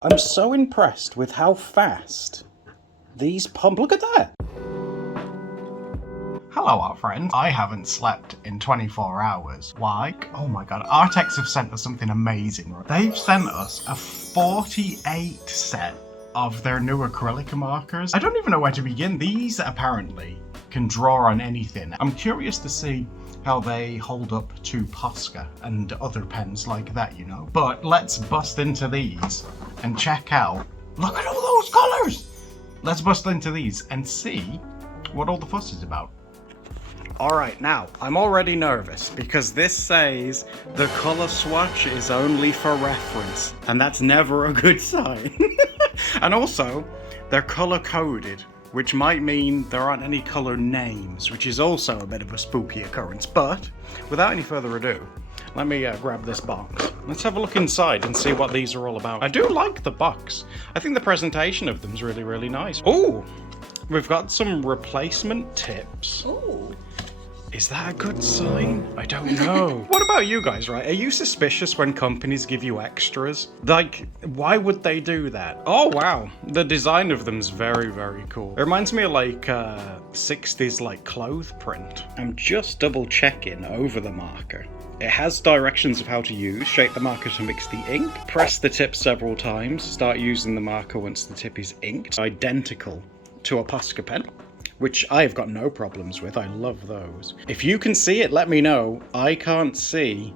I'm so impressed with how fast these pump. Look at that! Hello, our friends. I haven't slept in 24 hours. Why? Oh my god, Arrtx have sent us something amazing. They've sent us a 48 set of their new acrylic markers. I don't even know where to begin. These apparently can draw on anything. I'm curious to see how they hold up to Posca and other pens like that, you know. But let's bust into these and check out. Look at all those colours! Let's bust into these and see what all the fuss is about. Alright, now, I'm already nervous because this says the colour swatch is only for reference, and that's never a good sign. And also, they're colour coded, which might mean there aren't any colour names, which is also a bit of a spooky occurrence. But without any further ado, let me grab this box. Let's have a look inside and see what these are all about. I do like the box. I think the presentation of them is really, really nice. Oh, we've got some replacement tips. Ooh. Is that a good sign? I don't know. What about you guys, right? Are you suspicious when companies give you extras? Like, why would they do that? Oh, wow. The design of them's very, very cool. It reminds me of like 60s like cloth print. I'm just double checking over the marker. It has directions of how to use. Shake the marker to mix the ink. Press the tip several times. Start using the marker once the tip is inked. Identical to a Posca pen, which I've got no problems with. I love those. If you can see it, let me know. I can't see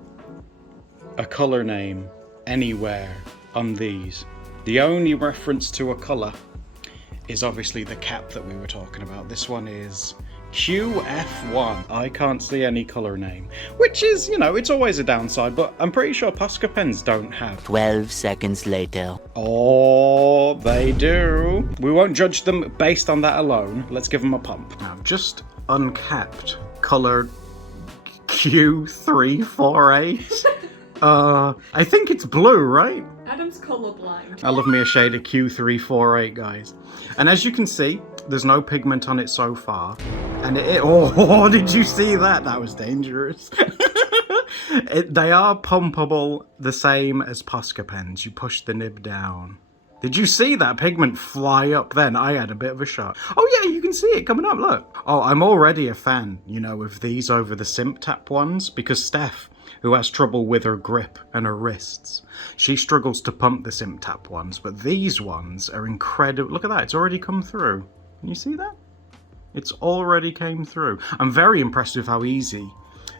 a colour name anywhere on these. The only reference to a colour is obviously the cap that we were talking about. This one is QF1. I can't see any colour name, which is, you know, it's always a downside, but I'm pretty sure Posca pens don't have. 12 seconds later. Oh, they do. We won't judge them based on that alone. Let's give them a pump. Now, just uncapped colour Q348. I think it's blue, right? Adam's colourblind. I love me a shade of Q348, guys. And as you can see, there's no pigment on it so far. And oh, did you see that? That was dangerous. They are pumpable the same as Posca pens. You push the nib down. Did you see that pigment fly up then? I had a bit of a shock. Oh yeah, you can see it coming up, look. Oh, I'm already a fan, you know, of these over the Simptap ones, because Steph, who has trouble with her grip and her wrists, she struggles to pump the Simptap ones, but these ones are incredible. Look at that, it's already come through. Can you see that? It's already came through. I'm very impressed with how easy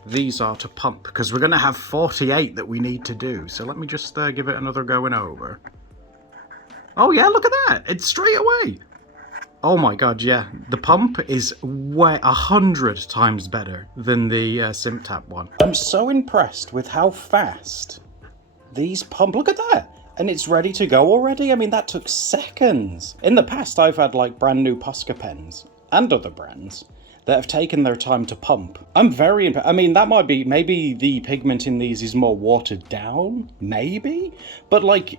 these are to pump, because we're going to have 48 that we need to do. So let me just give it another going over. Oh yeah, look at that. It's straight away. Oh my god, yeah. The pump is way 100 times better than the Simptap one. I'm so impressed with how fast these pump. Look at that. And it's ready to go already? I mean, that took seconds. In the past, I've had like brand new Posca pens and other brands that have taken their time to pump. I'm very impressed. I mean, that might be, maybe the pigment in these is more watered down, maybe? But like,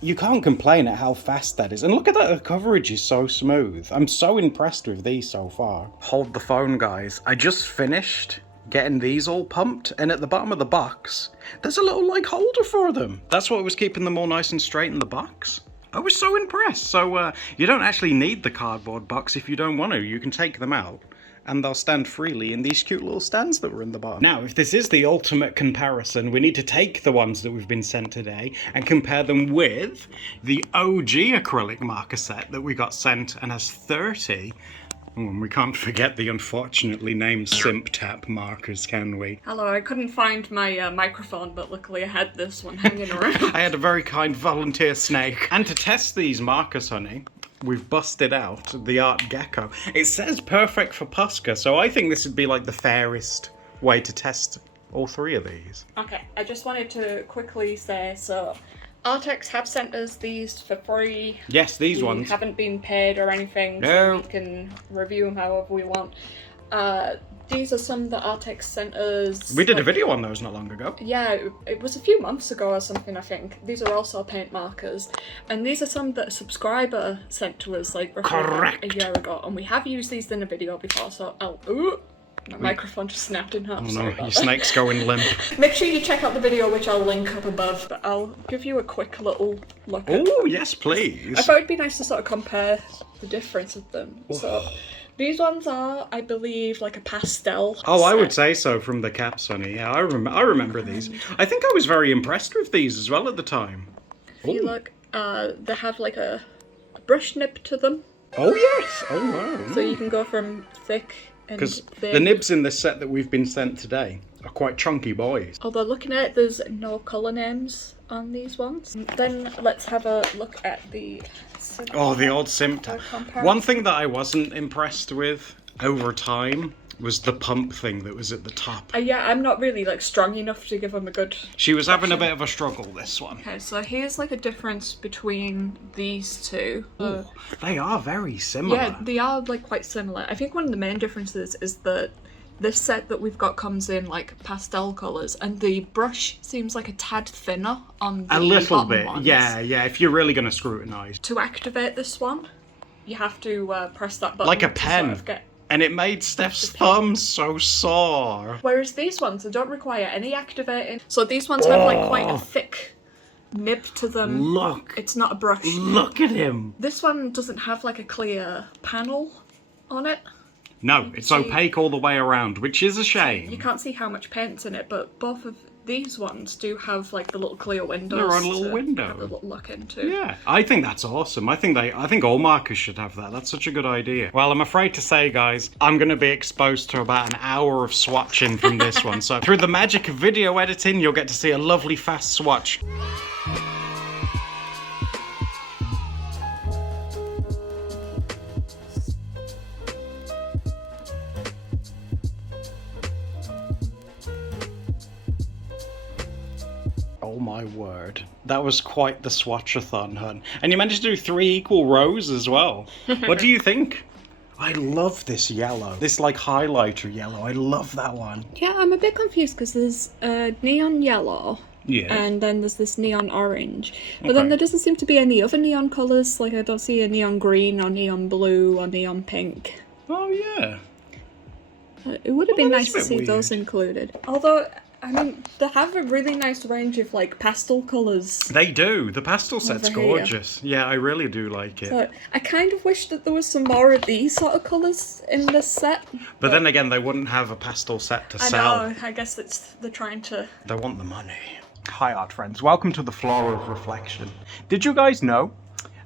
you can't complain at how fast that is. And look at that, the coverage is so smooth. I'm so impressed with these so far. Hold the phone, guys. I just finished getting these all pumped, and at the bottom of the box, there's a little like holder for them. That's what was keeping them all nice and straight in the box. I was so impressed. So you don't actually need the cardboard box if you don't want to. You can take them out and they'll stand freely in these cute little stands that were in the bottom. Now, if this is the ultimate comparison, we need to take the ones that we've been sent today and compare them with the OG acrylic marker set that we got sent and has 30. And we can't forget the unfortunately named Simptap markers, can we? Hello, I couldn't find my microphone, but luckily I had this one hanging around. I had a very kind volunteer snake. And to test these markers, honey, we've busted out the Arrtx Gecko. It says perfect for Posca, so I think this would be like the fairest way to test all three of these. Okay, I just wanted to quickly say, so Arrtx have sent us these for free. Yes, these ones. We haven't been paid or anything, no. So we can review them however we want. These are some that Arrtx sent us. We did a video on those not long ago. Yeah, it was a few months ago or something, I think. These are also paint markers. And these are some that a subscriber sent to us like roughly Correct. a year ago. And we have used these in a video before, so The microphone just snapped in half. Oh no, Sorry your about that. snake's going limp. Make sure you check out the video, which I'll link up above, but I'll give you a quick little look at. Oh, yes, please. I thought it'd be nice to sort of compare the difference of them. So, these ones are, I believe, like a pastel. Oh, I set. would say so from the caps on it. Yeah, I remember these. I think I was very impressed with these as well at the time. If you look, they have like a brush nib to them. Oh, yes. Oh, wow. So you can go from thick and Because thin. the nibs in this set that we've been sent today are quite chunky boys. Although looking at it, there's no colour names on these ones. Then let's have a look at the... Oh, the old Simptap. One thing that I wasn't impressed with over time was the pump thing that was at the top. Yeah, I'm not really like strong enough to give them a good... She was having a bit of a struggle, this one. Okay, so here's like a difference between these two. Ooh, they are very similar. Yeah, they are like quite similar. I think one of the main differences is that this set that we've got comes in like pastel colours, and the brush seems like a tad thinner on the a little bottom bit, ones. yeah, if you're really going to scrutinise. To activate this one, you have to press that button. Like a to pen. sort of get... And it made Steph's thumbs so sore. Whereas these ones, they don't require any activating. So these ones have like quite a thick nib to them. Look. It's not a brush. Look at him. This one doesn't have like a clear panel on it. No, it's opaque all the way around, which is a shame. You can't see how much paint's in it, but both of these ones do have like the little clear windows. They're on a little to window. have a little look into. Yeah, I think that's awesome. I think all markers should have that. That's such a good idea. Well, I'm afraid to say, guys, I'm going to be exposed to about an hour of swatching from this one. So through the magic of video editing, you'll get to see a lovely fast swatch. Oh my word. That was quite the swatchathon, hun. And you managed to do 3 equal rows as well. What do you think? I love this yellow. This like highlighter yellow. I love that one. Yeah, I'm a bit confused because there's neon yellow. Yeah. And then there's this neon orange. But then there doesn't seem to be any other neon colours. Like I don't see a neon green or neon blue or neon pink. Oh yeah. It would have been that's nice a to bit see those weird. included. Although, I mean, they have a really nice range of like pastel colours. They do. The pastel set's Over here. gorgeous. Yeah, I really do like it. So I kind of wish that there was some more of these sort of colours in this set. But then again, they wouldn't have a pastel set to I sell. know, I guess they're trying to... They want the money. Hi art friends, welcome to the Floor of Reflection. Did you guys know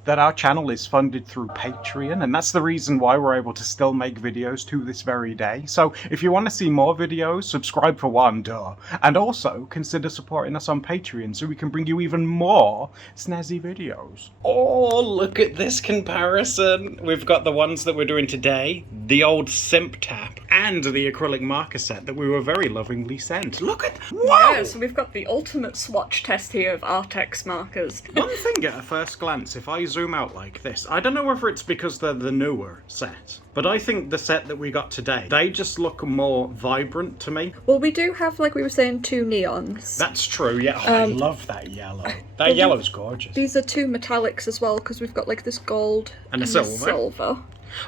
that our channel is funded through Patreon, and that's the reason why we're able to still make videos to this very day. So if you want to see more videos, subscribe for one, duh. And also consider supporting us on Patreon so we can bring you even more snazzy videos. Oh, look at this comparison. We've got the ones that we're doing today, the old Simptap, and the acrylic marker set that we were very lovingly sent. Look at, whoa! Yeah, so we've got the ultimate swatch test here of Arrtx markers. One thing at a first glance, if I zoom out like this, I don't know whether it's because they're the newer set, but I think the set that we got today, they just look more vibrant to me. Well, we do have, like we were saying, 2 neons. That's true, yeah. Oh, I love that yellow. That yellow's gorgeous. These are 2 metallics as well, because we've got like this gold And a this silver.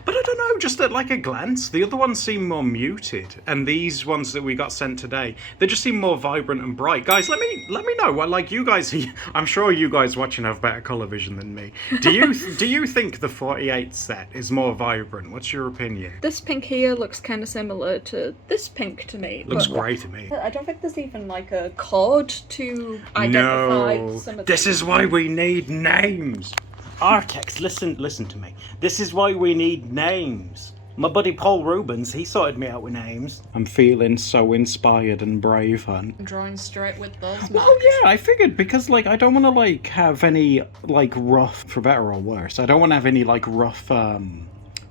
But I don't know, just at like a glance, the other ones seem more muted, and these ones that we got sent today, they just seem more vibrant and bright. Guys, let me know. Well, like you guys, I'm sure you guys watching have better colour vision than me. Do you think the 48 set is more vibrant? What's your opinion? This pink here looks kind of similar to this pink to me. Looks but grey to me. I don't think there's even like a code to identify some of This these. is why we need names. Arrtx, listen to me. This is why we need names. My buddy Paul Rubens, he sorted me out with names. I'm feeling so inspired and brave, hun. Drawing straight with those. Well, yeah, I figured because, like, I don't want to, like, have any, like, rough, for better or worse, I don't want to have any, like, rough,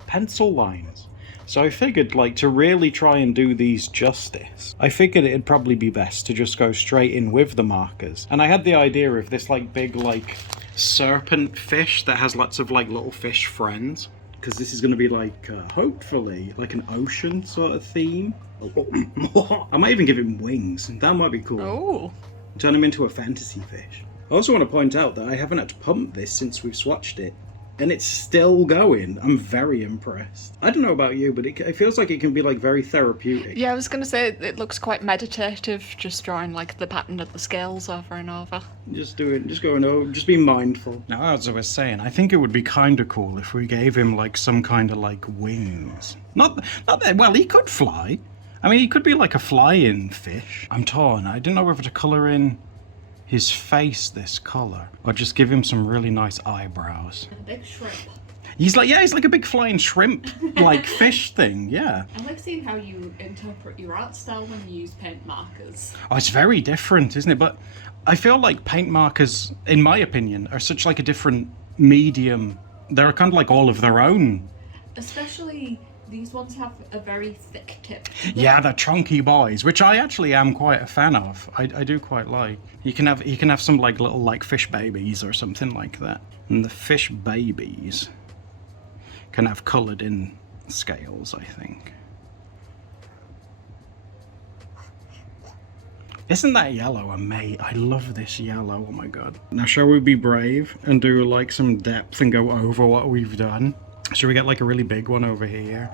pencil lines. So I figured, like, to really try and do these justice, I figured it'd probably be best to just go straight in with the markers. And I had the idea of this, like, big, like, serpent fish that has lots of, like, little fish friends. Because this is going to be, like, hopefully, like an ocean sort of theme. I might even give him wings. That might be cool. Oh. Turn him into a fantasy fish. I also want to point out that I haven't had to pump this since we've swatched it. and it's still going. I'm very impressed. I don't know about you, but it feels like it can be like very therapeutic. Yeah, I was gonna say it looks quite meditative, just drawing like the pattern of the scales over and over. Just going over, just be mindful. Now, as I was saying, I think it would be kind of cool if we gave him like some kind of like wings. Not that, well, he could fly. I mean, he could be like a flying fish. I'm torn. I didn't know whether to colour in his face this colour or just give him some really nice eyebrows. A big shrimp. He's like a big flying shrimp, like fish thing, yeah. I like seeing how you interpret your art style when you use paint markers. Oh, it's very different, isn't it? But I feel like paint markers, in my opinion, are such like a different medium. They're kind of like all of their own. Especially these ones have a very thick tip. Yeah, they're chunky boys, which I actually am quite a fan of. I do quite like. You can have some like little like fish babies or something like that. And the fish babies can have coloured in scales, I think. Isn't that yellow amazing? I love this yellow, oh my god. Now shall we be brave and do like some depth and go over what we've done? Should we get like a really big one over here?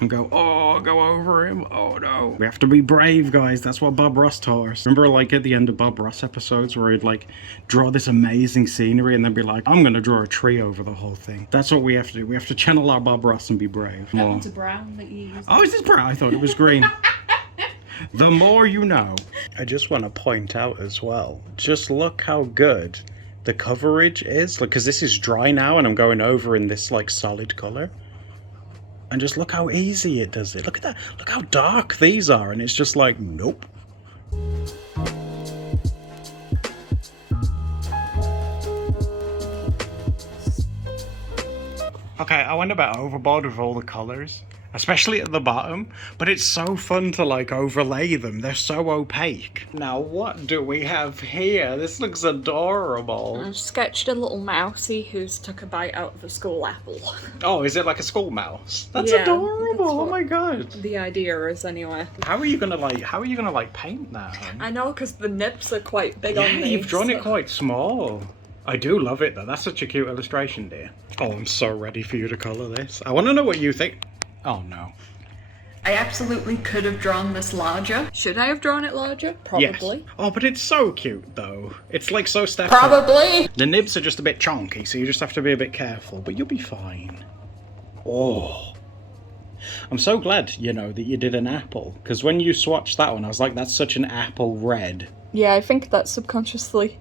And go over him, oh no. We have to be brave, guys, that's what Bob Ross taught us. Remember like at the end of Bob Ross episodes where he'd like draw this amazing scenery and then be like, I'm gonna draw a tree over the whole thing. That's what we have to do. We have to channel our Bob Ross and be brave. That one's a brown that you use. Oh, is this brown? I thought it was green. The more you know. I just want to point out as well, just look how good the coverage is, like, because this is dry now and I'm going over in this like solid color, and just look how easy it does it. Look at that, look how dark these are, and it's just like, nope. Okay, I went a bit overboard with all the colors, especially at the bottom, but it's so fun to like overlay them. They're so opaque. Now what do we have here? This looks adorable. I've sketched a little mousey who's took a bite out of a school apple. Oh, is it like a school mouse? That's Yeah, adorable. that's Oh my god. The idea is anyway. How are you gonna like paint that? I know, because the nips are quite big on Yeah, these. you've drawn so- it quite small. I do love it though. That's such a cute illustration, dear. Oh, I'm so ready for you to colour this. I want to know what you think. Oh no. I absolutely could have drawn this larger. Should I have drawn it larger? Probably. Yes. Oh, but it's so cute though. It's like so Steph. Probably. The nibs are just a bit chonky, so you just have to be a bit careful, but you'll be fine. Oh. I'm so glad, you know, that you did an apple, because when you swatched that one, I was like, that's such an apple red. Yeah, I think that subconsciously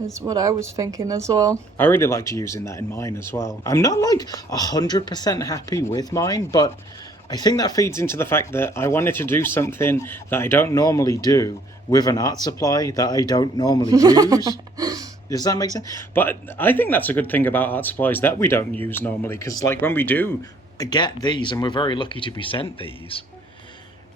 is what I was thinking as well. I really liked using that in mine as well. I'm not like 100% happy with mine, but I think that feeds into the fact that I wanted to do something that I don't normally do with an art supply that I don't normally use. Does that make sense? But I think that's a good thing about art supplies that we don't use normally, because like when we do get these, and we're very lucky to be sent these,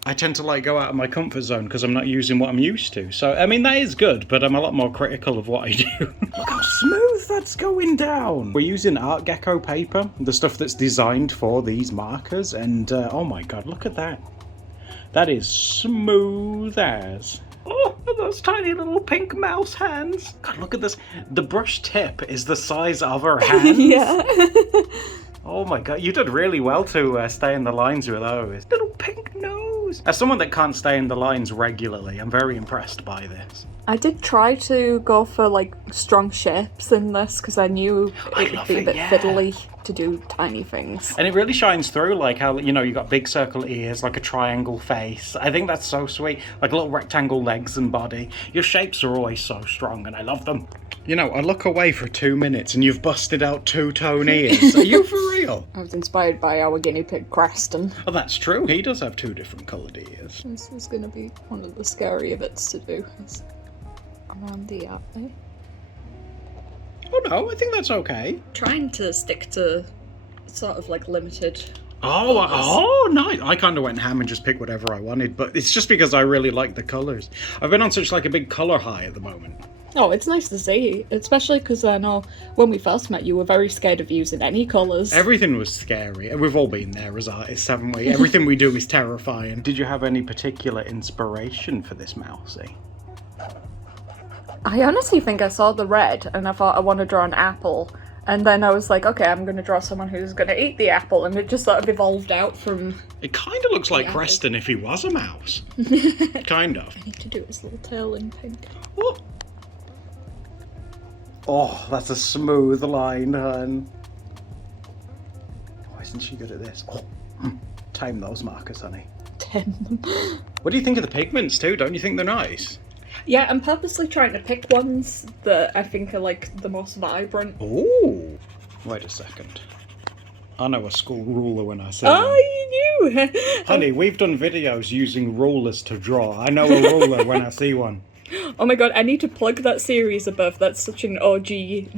I tend to like go out of my comfort zone because I'm not using what I'm used to. So, I mean, that is good, but I'm a lot more critical of what I do. Look how smooth that's going down. We're using Art Gecko paper, the stuff that's designed for these markers, and oh my god, look at that. That is smooth as. Oh, those tiny little pink mouse hands. God, look at this. The brush tip is the size of her hands. Yeah. Oh my god, you did really well to stay in the lines with those. Little pink nose. As someone that can't stay in the lines regularly, I'm very impressed by this. I did try to go for like strong shapes in this because I knew it would be a bit fiddly to do tiny things. And it really shines through, like how, you know, you got big circle ears, like a triangle face. I think that's so sweet. Like little rectangle legs and body. Your shapes are always so strong and I love them. You know, I look away for 2 minutes and you've busted out two-tone ears. Are you for real? I was inspired by our guinea pig Creston. Oh, that's true. He does have 2 different coloured ears. This is going to be one of the scarier bits to do. Is around the eye. Oh no, I think that's okay. Trying to stick to sort of like limited. Oh, nice. I kind of went ham and just picked whatever I wanted, but it's just because I really like the colours. I've been on such like a big colour high at the moment. Oh, it's nice to see, especially because I know when we first met you were very scared of using any colours. Everything was scary, and we've all been there as artists, haven't we? Everything we do is terrifying. Did you have any particular inspiration for this mousey? I honestly think I saw the red and I thought I want to draw an apple, And then I was like, okay, I'm going to draw someone who's going to eat the apple, and it just sort of evolved out from... It kind of looks like Preston if he was a mouse. Kind of. I need to do his little tail in pink. Oh, oh, that's a smooth line, hun. Oh, isn't she good at this? Oh, time those markers, honey. What do you think of the pigments too? Don't you think they're nice? Yeah, I'm purposely trying to pick ones that I think are like the most vibrant. Ooh. Wait a second. I know a school ruler when I see Oh, one. you knew! Honey, we've done videos using rulers to draw. I know a ruler when I see one. Oh my god, I need to plug that series above. That's such an OG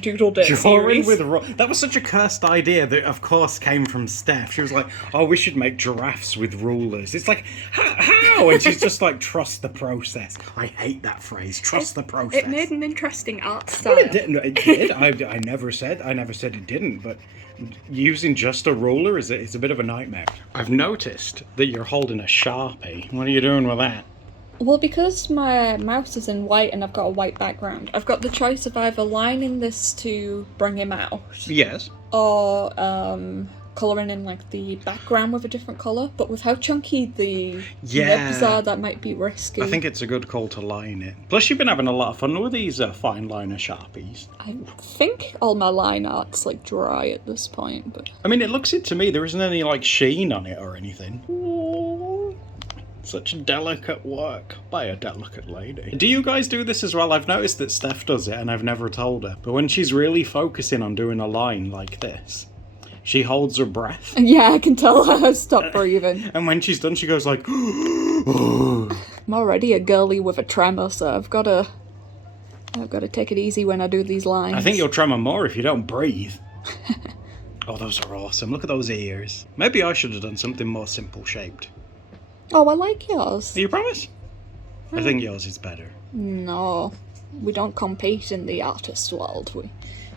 Doodle Day Drawing series. with that was such a cursed idea that, of course, came from Steph. She was like, "Oh, we should make giraffes with rulers." It's like, how? And she's just like, "Trust the process." I hate that phrase. Trust the process. It made an interesting art style. Well, it didn't. It did. I never said it didn't. But using just a ruler is a bit of a nightmare. I've noticed that you're holding a Sharpie. What are you doing with that? Well, because my mouse is in white and I've got a white background, I've got the choice of either lining this to bring him out, Yes. or colouring in like the background with a different colour. But with how chunky the nibs are, that might be risky. I think it's a good call to line it. Plus, you've been having a lot of fun with these fine liner Sharpies. I think all my line art's like dry at this point, but I mean, it looks it to me. There isn't any like sheen on it or anything. Such delicate work by a delicate lady. Do you guys do this as well? I've noticed that Steph does it and I've never told her. But when she's really focusing on doing a line like this, she holds her breath. yeah, I can tell her stop breathing. And when she's done, she goes like, I'm already a girly with a tremor, so I've got to take it easy when I do these lines. I think you'll tremor more if you don't breathe. Oh, those are awesome. Look at those ears. Maybe I should have done something more simple shaped. Oh, I like yours. You promise? I think yours is better. No, we don't compete in the artist world.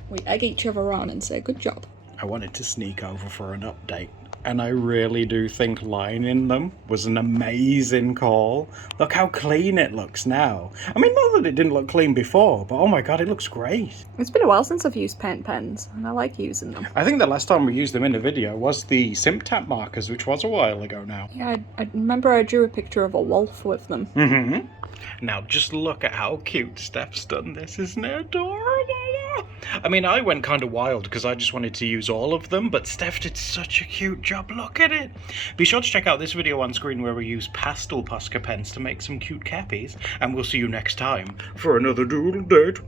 We egg each other on and say, good job. I wanted to sneak over for an update, and I really do think lining them was an amazing call. Look how clean it looks now. I mean, not that it didn't look clean before, but oh my god, it looks great. It's been a while since I've used paint pens, and I like using them. I think the last time we used them in a video was the Simptap markers, which was a while ago now. Yeah, I remember I drew a picture of a wolf with them. Mm-hmm. Now, just look at how cute Steph's done this. Isn't it adorable? I mean, I went kind of wild because I just wanted to use all of them, but Steph did such a cute job. Look at it. Be sure to check out this video on screen where we use Pastel Posca pens to make some cute cappies, and we'll see you next time for another Doodle date.